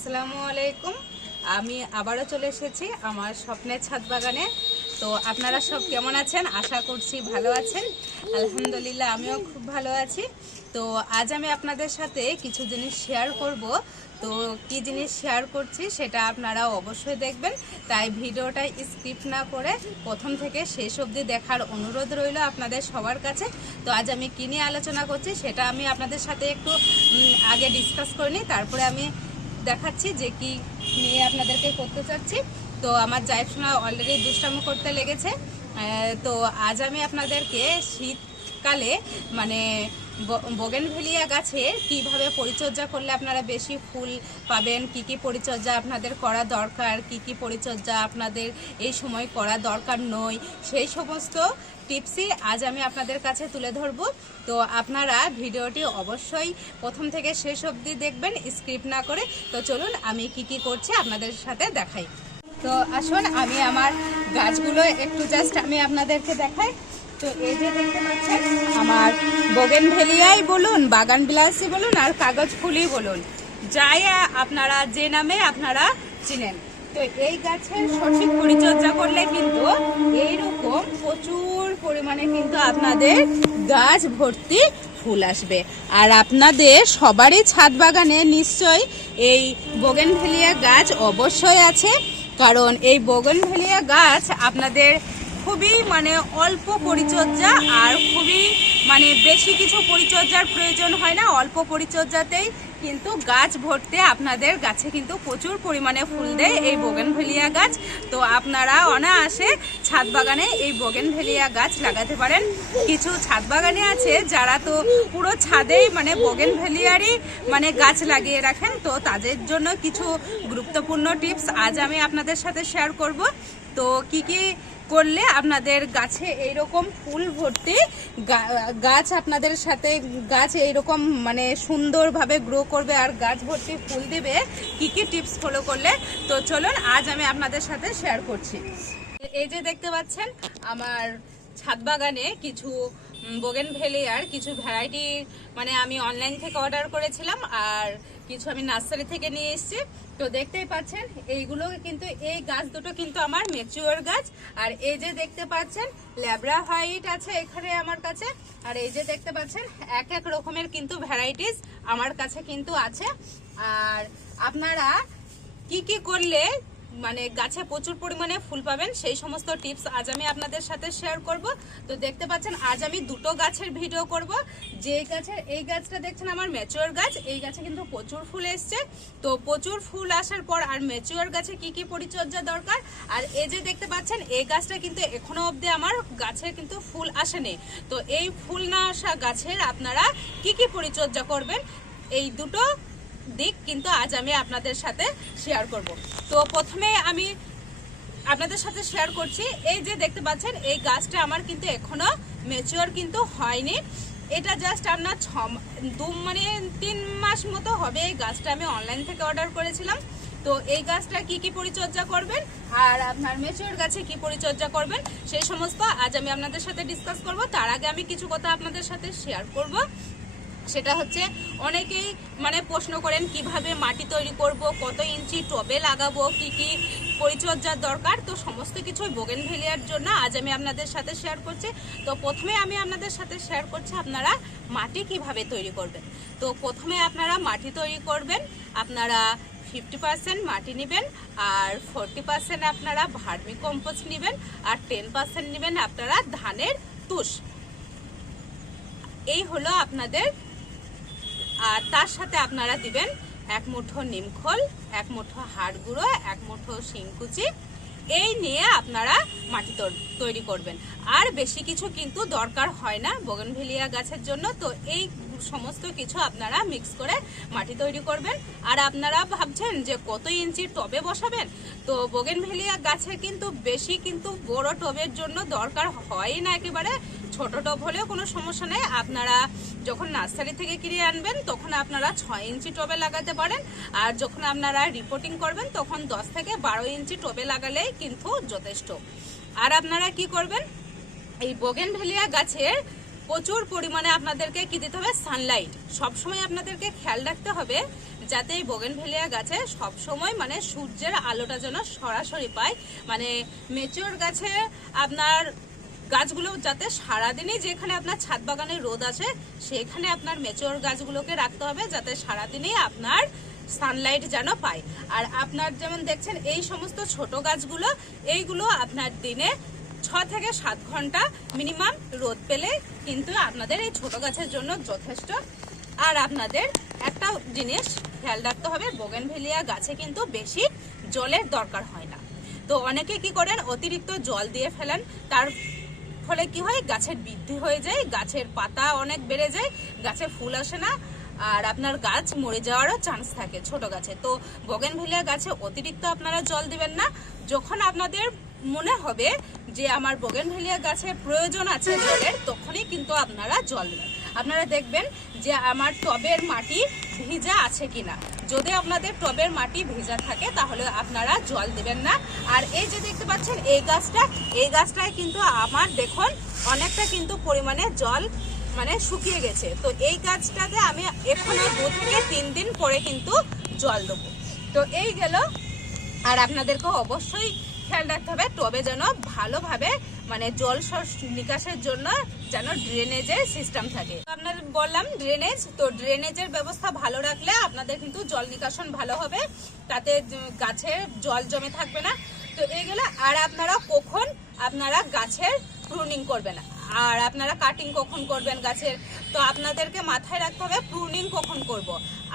আসসালামু আলাইকুম। আমি আবারও চলে এসেছি আমার স্বপ্নের ছাদ বাগানে। তো আপনারা সব কেমন আছেন? আশা করছি ভালো আছেন। আলহামদুলিল্লাহ আমিও খুব ভালো আছি। তো আজ আমি আপনাদের সাথে কিছু জিনিস শেয়ার করব। তো কি জিনিস শেয়ার করছি সেটা আপনারা অবশ্যই দেখবেন, তাই ভিডিওটা স্কিপ না করে প্রথম থেকে শেষ অবধি দেখার অনুরোধ রইল আপনাদের সবার কাছে। তো আজ আমি কী নিয়ে আলোচনা করছি সেটা আমি আপনাদের সাথে একটু আগে ডিসকাস করে নিই, তারপরে আমি দেখাচ্ছি যে কি নিয়ে আপনাদেরকে করতে চাচ্ছি। তো আমার জায়ফোনা অলরেডি দুষ্টামি করতে লেগেছে। তো আজ আমি আপনাদেরকে শীতকালে মানে বোগেনভেলিয়া গাছে কিভাবে পরিচর্যা করলে আপনারা বেশি ফুল পাবেন, কি কি পরিচর্যা আপনাদের করা দরকার, কি কি পরিচর্যা আপনাদের এই সময় করা দরকার নয়, সেই সমস্ত টিপসই আজ আমি আপনাদের কাছে তুলে ধরব। তো আপনারা ভিডিওটি অবশ্যই প্রথম থেকে শেষ অবধি দেখবেন, স্কিপ না করে। তো চলুন আমি কি কি করছি আপনাদের সাথে দেখাই। তো আসুন আমি আমার গাছগুলো একটু জাস্ট আমি আপনাদেরকে দেখাই। তো এই যে দেখতে পাচ্ছেন আমার বোগেনভেলিয়াই বলুন, বাগান বিলাসী বলুন আর কাগজ ফুলই বলুন, যাই আপনারা যে নামে আপনারা চিনেন। তো এই গাছের সঠিক পরিচর্যা করলে কিন্তু এইরকম প্রচুর পরিমাণে কিন্তু আপনাদের গাছ ভর্তি ফুল আসবে। আর আপনাদের সবারই ছাদ বাগানে নিশ্চয়ই এই বোগেনভেলিয়া গাছ অবশ্যই আছে, কারণ এই বোগেনভেলিয়া গাছ আপনাদের খুবই অল্প পরিচর্যা আর খুবই বেশি কিছু পরিচর্যার প্রয়োজন হয় না, অল্প পরিচর্যাতেই কিন্তু গাছ ভর্তি আপনাদের গাছে কিন্তু প্রচুর পরিমাণে ফুল দেয় এই বোগেনভেলিয়া গাছ। তো আপনারা অনায়াসে ছাদ বাগানে এই বোগেনভেলিয়া গাছ লাগাতে পারেন। কিছু ছাদ বাগানে আছে যারা তো পুরো ছাদেই বোগেনভেলিয়ারই গাছ লাগিয়ে রাখেন। তো তাদের জন্য কিছু গুরুত্বপূর্ণ টিপস আজ আমি আপনাদের সাথে শেয়ার করব। তো কি কি করলে আপনাদের গাছে এইরকম ফুল ভর্তি গাছ আপনাদের সাথে গাছ এইরকম সুন্দরভাবে গ্রো করবে আর গাছ ভর্তি ফুল দিবে, কি কি টিপস ফলো করলে। তো চলুন আজ আমি আপনাদের সাথে শেয়ার করছি। এই যে দেখতে পাচ্ছেন আমার ছাদ বাগানে কিছু বোগেনভেলিয়ার কিছু ভ্যারাইটি আমি অনলাইন থেকে অর্ডার করেছিলাম আর কিছু আমি নার্সারি থেকে নিয়ে এসেছি। তো দেখতেই পাচ্ছেন এইগুলো কিন্তু এই গাছ দুটো কিন্তু আমার ম্যাচিওর গাছ। আর এই যে দেখতে পাচ্ছেন ল্যাব্রা হোয়াইট আছে এখানে আমার কাছে। আর এই যে দেখতে পাচ্ছেন এক এক রকমের কিন্তু ভ্যারাইটিস আমার কাছে কিন্তু আছে। আর আপনারা কি কি করলে গাছে প্রচুর পরিমাণে ফুল পাবেন সেই সমস্ত টিপস আজ আমি আপনাদের সাথে শেয়ার করব। তো দেখতে পাচ্ছেন আজ আমি দুটো গাছের ভিডিও করব। যে গাছের এই গাছটা দেখছেন আমার ম্যাচিওর গাছ, এই গাছে কিন্তু প্রচুর ফুল এসছে। তো প্রচুর ফুল আসার পর আর ম্যাচিওর গাছে কি কি পরিচর্যা দরকার, আর এই যে দেখতে পাচ্ছেন এই গাছটা কিন্তু এখনো অবধি আমার গাছে কিন্তু ফুল আসেনি। তো এই ফুল না আসা গাছের আপনারা কি কি পরিচর্যা করবেন, এই দুটো দিক কিন্তু আজ আমি আপনাদের সাথে শেয়ার করব। তো প্রথমে আমি আপনাদের সাথে শেয়ার করছি, এই যে দেখতে পাচ্ছেন এই গাছটা আমার কিন্তু এখনো ম্যাচিওর কিন্তু হয়নি। এটা জাস্ট আপনার 3 মাস মতো হবে। এই গাছটা আমি অনলাইন থেকে অর্ডার করেছিলাম। তো এই গাছটা কি কি পরিচর্যা করবেন আর আপনার ম্যাচিওর গাছে কি পরিচর্যা করবেন সেই সমস্ত আজ আমি আপনাদের সাথে ডিসকাস করব। তার আগে আমি কিছু কথা আপনাদের সাথে শেয়ার করব। সেটা হচ্ছে অনেকেই প্রশ্ন করেন কিভাবে মাটি তৈরি করব, কত ইঞ্চি টবে লাগাবো, কি কি পরিচর্যার দরকার। তো সমস্ত কিছুই বোগেনভেলিয়ার জন্য আজ আমি আপনাদের সাথে শেয়ার করছি। তো প্রথমে আমি আপনাদের সাথে শেয়ার করছি আপনারা মাটি কিভাবে তৈরি করবেন। তো প্রথমে আপনারা মাটি তৈরি করবেন, আপনারা 50% মাটি নেবেন আর 40% আপনারা ভার্মি কম্পোস্ট নেবেন আর 10% নেবেন আপনারা ধানের তুষ। এই হলো আপনাদের। আর তার সাথে আপনারা দিবেন 1 মুঠো নিমখোল, 1 মুঠো হাড় গুঁড়ো, 1 মুঠো শিংকুচি। এই নিয়ে আপনারা মাটি তৈরি করবেন। আর বেশি কিছু কিন্তু দরকার হয় না বোগেনভেলিয়া গাছের জন্য। তো এই সমস্ত কিছু আপনারা মিক্স করে মাটি তৈরি করবেন। আর আপনারা ভাবছেন যে কত ইঞ্চি টবে বসাবেন। তো বোগেনভেলিয়া গাছের কিন্তু বেশি কিন্তু বড় টবের জন্য দরকার হয় না, একেবারে ছোট টব হলেও কোনো সমস্যা নেই। আপনারা যখন নার্সারি থেকে কিনে আনবেন তখন আপনারা 6 ইঞ্চি টবে লাগাতে পারেন। আর যখন আপনারা রিপোর্টিং করবেন তখন 10 থেকে 12 ইঞ্চি টবে লাগালেই কিন্তু যথেষ্ট। আর আপনারা কি করবেন, এই বোগেনভেলিয়া গাছের প্রচুর পরিমাণে আপনাদেরকে কি দিতে হবে, সানলাইট। সবসময় আপনাদেরকে খেয়াল রাখতে হবে যাতে এই বোগেনভেলিয়া গাছে সবসময় মানে সূর্যের আলোটা যেন সরাসরি পায়। মানে ম্যাচিওর গাছে আপনার গাছগুলো যাতে সারাদিনই, যেখানে আপনার ছাদ বাগানে রোদ আছে সেখানে আপনার ম্যাচিওর গাছগুলোকে রাখতে হবে যাতে সারাদিনই আপনার সানলাইট যেন পায়। আর আপনার যেমন দেখছেন এই সমস্ত ছোট গাছগুলো, এইগুলো আপনার দিনে 6 থেকে 7 ঘন্টা মিনিমাম রোদ পেলে কিন্তু আপনাদের এই ছোট গাছের জন্য যথেষ্ট। আর আপনাদের একটা জিনিস খেয়াল রাখতে হবে, বোগেনভেলিয়া গাছে কিন্তু বেশি জলের দরকার হয় না। তো অনেকে কি করেন, অতিরিক্ত জল দিয়ে ফেলেন, তার ফলে কি হয়, গাছের বৃদ্ধি হয়ে যায়, গাছের পাতা অনেক বেড়ে যায়, গাছে ফুল আসে না, আর আপনার গাছ মরে যাওয়ারও চান্স থাকে ছোট গাছে। তো বোগেনভেলিয়া গাছে অতিরিক্ত আপনারা জল দিবেন না। যখন আপনাদের মনে হবে যে আমার বোগেনভেলিয়া গাছে প্রয়োজন আছে জলের, তখনই কিন্তু আপনারা জল দেবেন। আপনারা দেখবেন যে আমার টবের মাটি ভিজা আছে কিনা। যদি আপনাদের টবের মাটি ভেজা থাকে তাহলে আপনারা জল দিবেন না। আর এই যে দেখতে পাচ্ছেন এই গাছটায় কিন্তু আমার দেখুন অনেকটা কিন্তু পরিমাণে জল মানে শুকিয়ে গেছে। তো এই গাছটাতে আমি এখনো 2 থেকে 3 দিন পরে কিন্তু জল দেবো। তো এই গেল। আর আপনাদেরকে অবশ্যই খেয়াল রাখতে হবে টবে যেন ভালোভাবে মানে জল নিকাশের জন্য যেন ড্রেনেজের সিস্টেম থাকে। আপনাদের বললাম ড্রেনেজ, তো ড্রেনেজের ব্যবস্থা ভালো রাখলে আপনাদের কিন্তু জল নিকাশন ভালো হবে, তাতে গাছে জল জমে থাকবে না। তো এইগুলো। আর আপনারা কখন আপনারা গাছের প্রুনিং করবেন আর আপনারা কাটিং কখন করবেন গাছের, তো আপনাদেরকে মাথায় রাখতে হবে প্রুনিং কখন করব।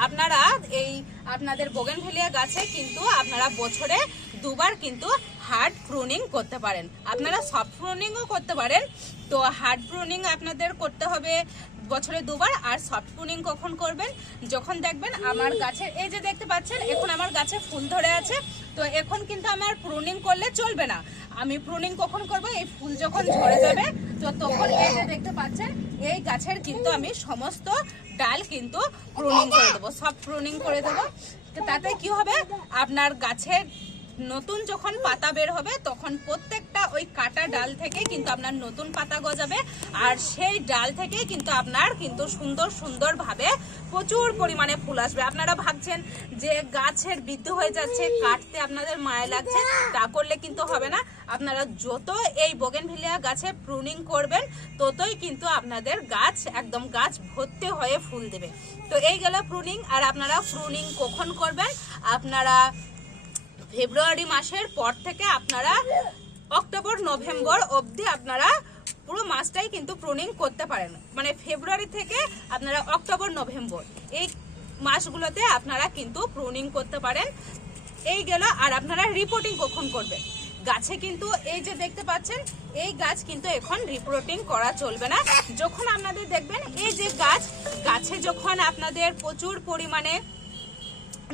আপনারা এই আপনাদের বোগেনভেলিয়া গাছে কিন্তু আপনারা বছরে 2 বার কিন্তু হার্ড প্রুনিং করতে পারেন। আপনারা সফট প্রুনিংও করতে পারেন। তো হার্ড প্রুনিং আপনাদের করতে হবে বছরে 2 বার। আর সফট প্রুনিং কখন করবেন, যখন দেখবেন আমার গাছের এই যে দেখতে পাচ্ছেন এখন আমার গাছে ফুল ধরে আছে, তো এখন কিন্তু আমার প্রুনিং করলে চলবে না। আমি প্রুনিং কখন করব, এই ফুল যখন ঝরে যাবে, তো তখন এই যে দেখতে পাচ্ছেন এই গাছের কিন্তু আমি সমস্ত ডাল কিন্তু প্রুনিং করে দেবো, সফট প্রুনিং করে দেবো। তো তাতে কি হবে, আপনার গাছের নতুন যখন পাতা বের হবে তখন প্রত্যেকটা ওই কাটা ডাল থেকে কিন্তু আপনার নতুন পাতা গজাবে। আর সেই ডাল থেকে কিন্তু আপনার কিন্তু সুন্দর ভাবে প্রচুর পরিমাণে ফুল আসবে। আপনারা ভাবছেন যে গাছের বৃদ্ধি হয়ে যাচ্ছে, কাটতে আপনাদের মায়া লাগছে, তা করলে কিন্তু হবে না। আপনারা যত এই বোগেনভেলিয়া গাছে প্রুনিং করবেন ততই কিন্তু আপনাদের গাছ একদম গাছ ভর্তি হয়ে ফুল দেবে। তো এই গেল প্রুনিং। আর আপনারা প্রুনিং কখন করবেন, আপনারা ফেব্রুয়ারি মাসের পর থেকে আপনারা অক্টোবর নভেম্বর অবধি আপনারা পুরো মাসটাই কিন্তু প্রুনিং করতে পারেন। মানে ফেব্রুয়ারি থেকে আপনারা অক্টোবর নভেম্বর এই মাসগুলোতে আপনারা কিন্তু প্রুনিং করতে পারেন। এই গেল। আর আপনারা রিপোর্টিং কখন করবেন, গাছে কিন্তু এই যে দেখতে পাচ্ছেন এই গাছ কিন্তু এখন রিপোর্টিং করা চলবে না। যখন আপনাদের দেখবেন এই যে গাছে যখন আপনাদের প্রচুর পরিমাণে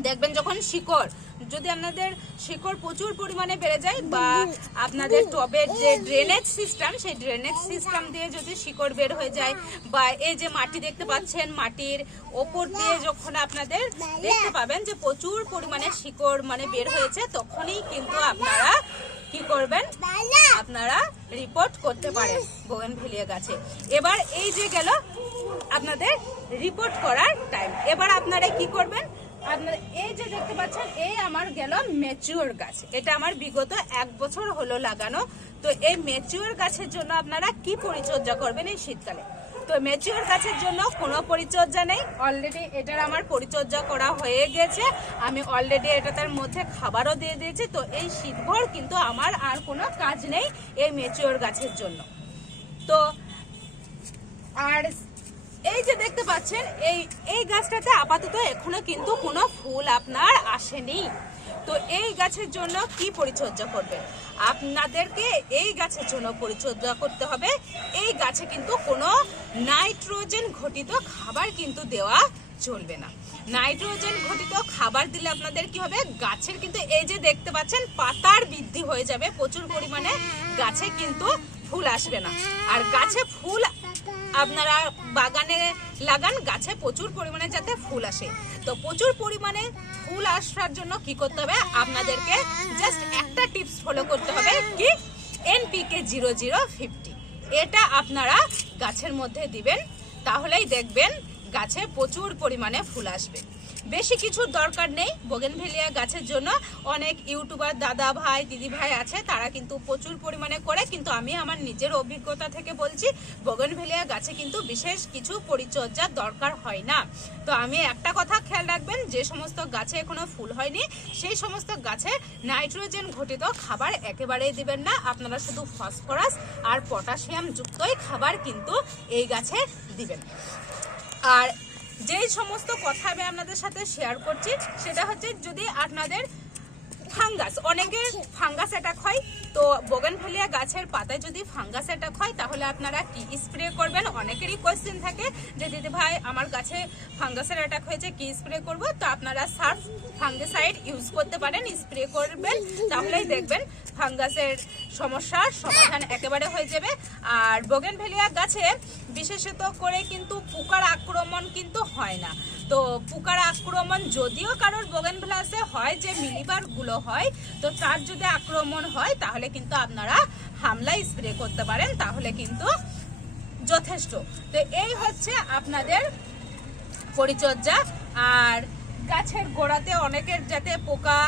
দেখবেন, যখন যদি আপনাদের শিকড় প্রচুর পরিমাণে বেড়ে যায়, বা আপনাদের টবের যে ড্রেনেজ সিস্টেম সেই ড্রেনেজ সিস্টেম দিয়ে যদি শিকড় বের হয়ে যায়, বা এই যে মাটি দেখতে পাচ্ছেন মাটির ওপর দিয়ে যখন আপনাদের দেখতে পাবেন যে প্রচুর পরিমাণে শিকড় মানে বের হয়েছে, তখনই কিন্তু আপনারা কি করবেন, আপনারা রিপোর্ট করতে পারেন বোগেনভেলিয়া গাছে। এবার এই যে গেল আপনাদের রিপোর্ট করার টাইম। এবার আপনারা কি করবেন, আপনারা এই যে দেখতে পাচ্ছেন এই আমার গেল ম্যাচিওর গাছ, এটা আমার বিগত 1 বছর হলো লাগানো। তো এই ম্যাচিওর গাছের জন্য আপনারা কি পরিচর্যা করবেন এই শীতকালে। তো ম্যাচিওর গাছের জন্য কোনো পরিচর্যা নেই, অলরেডি এটার আমার পরিচর্যা করা হয়ে গেছে। আমি অলরেডি এটার মধ্যে খাবারও দিয়ে দিয়েছি। তো এই শীতভর কিন্তু আমার আর কোনো কাজ নেই এই ম্যাচিওর গাছের জন্য। তো আর এই যে দেখতে পাচ্ছেন এই গাছটাতে আপাতত এখনো কিন্তু কোনো ফুল আপনার আসেনি। তো এই গাছের জন্য কি পরিচর্যা করবেন, আপনাদেরকে এই গাছের জন্য পরিচর্যা করতে হবে। এই গাছে কিন্তু কোনো নাইট্রোজেন ঘটিত খাবার কিন্তু দেওয়া চলবে না। নাইট্রোজেন ঘটিত খাবার দিলে আপনাদের কি হবে, গাছের কিন্তু এই যে দেখতে পাচ্ছেন পাতার বৃদ্ধি হয়ে যাবে প্রচুর পরিমাণে, গাছে কিন্তু ফুল আসবে না। আর গাছে ফুল আপনারা বাগানে লাগান, গাছে প্রচুর পরিমাণে যাতে ফুল আসে। তো প্রচুর পরিমাণে ফুল আসার জন্য কি করতে হবে, আপনাদেরকে জাস্ট একটা টিপস ফলো করতে হবে, কি NPK 0050। এটা আপনারা গাছের মধ্যে দিবেন, তাহলেই দেখবেন গাছে প্রচুর পরিমাণে ফুল আসবে। বেশি কিছুর দরকার নেই বোগেনভেলিয়া গাছের জন্য। অনেক ইউটিউবার দাদা ভাই দিদি ভাই আছে, তারা কিন্তু প্রচুর পরিমাণে করে, কিন্তু আমি আমার নিজের অভিজ্ঞতা থেকে বলছি বোগেনভেলিয়া গাছে কিন্তু বিশেষ কিছু পরিচর্যার দরকার হয় না। তো আমি একটা কথা খেয়াল রাখবেন, যে সমস্ত গাছে এখনো ফুল হয়নি সেই সমস্ত গাছে নাইট্রোজেন ঘটিত খাবার একেবারেই দিবেন না। আপনারা শুধু ফসফরাস আর পটাশিয়াম যুক্তই খাবার কিন্তু এই গাছে দিবেন। আর যেই সমস্ত কথা আমি আপনাদের সাথে শেয়ার করছি সেটা হচ্ছে, যদি আপনাদের ফাঙ্গাস, অনেকের ফাঙ্গাস অ্যাটাক হয়, তো বোগেনভেলিয়া গাছের পাতায় যদি ফাঙ্গাস অ্যাটাক হয় তাহলে আপনারা কি স্প্রে করবেন? অনেকেরই কোয়েশ্চেন থাকে যে দিদি ভাই আমার গাছে ফাঙ্গাসের অ্যাটাক হয়েছে, কি স্প্রে করব? তো আপনারা সার্ফ ফাঙ্গিসাইড ইউজ করতে পারেন, স্প্রে করবেন, তাহলেই দেখবেন ফাঙ্গাসের সমস্যার সমাধান একেবারে হয়ে যাবে। আর বোগেনভেলিয়া গাছে বিশেষত করে কিন্তু পোকার আক্রমণ কিন্তু হয় না। তো পোকার আক্রমণ যদিও কারোর বোগেনভেলিয়াতে হয়, যে মিলিবাগ গুলো হয়, তো তার যদি আক্রমণ হয় তাহলে কিন্তু আপনারা হামলা স্প্রে করতে পারেন, তাহলে কিন্তু যথেষ্ট। তো এই হচ্ছে আপনাদের পরিচর্যা। আর গাছের গোড়াতে অনেকের যাতে পোকা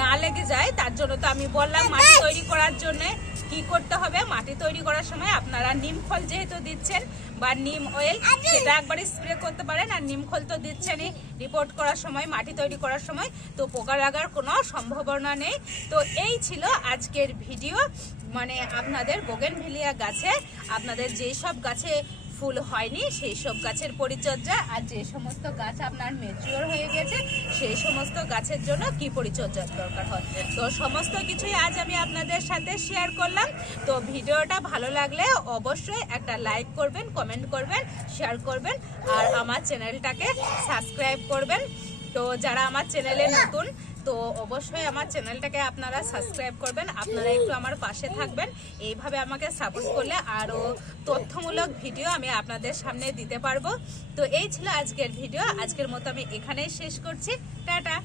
না লেগে যায় তার জন্য তো আমি বললাম মাটি তৈরি করার জন্য কি করতে হবে। মাটি তৈরি করার সময় আপনারা নিম খোল যেহেতু দিচ্ছেন বা নিম অয়েল, সেটা একবার স্প্রে করতে পারেন। আর নিম খোল তো দিচ্ছেনই রিপোর্ট করার সময়, মাটি তৈরি করার সময়, তো পোকা লাগার কোনো সম্ভাবনা নেই। তো এই ছিল আজকের ভিডিও, মানে আপনাদের বোগেনভেলিয়া গাছে, আপনাদের যেই সব গাছে ফুল হয়নি সেই সব গাছের পরিচর্যা, আর যে সমস্ত গাছ আপনার ম্যাচিওর হয়ে গেছে সেই সমস্ত গাছের জন্য কি পরিচর্যার দরকার হয়। তো সমস্ত কিছুই আজ আমি আপনাদের সাথে শেয়ার করলাম। তো ভিডিওটা ভালো লাগলে অবশ্যই একটা লাইক করবেন, কমেন্ট করবেন, শেয়ার করবেন, আর আমার চ্যানেলটাকে সাবস্ক্রাইব করবেন। তো যারা আমার চ্যানেলে নতুন, তো অবশ্যই আমার চ্যানেলটাকে আপনারা সাবস্ক্রাইব করবেন। আপনারা একটু আমার পাশে থাকবেন, এইভাবে আমাকে সাপোর্ট করলে আরও তথ্যমূলক ভিডিও আমি আপনাদের সামনে দিতে পারবো। তো এই ছিল আজকের ভিডিও, আজকের মতো আমি এখানেই শেষ করছি। টাটা।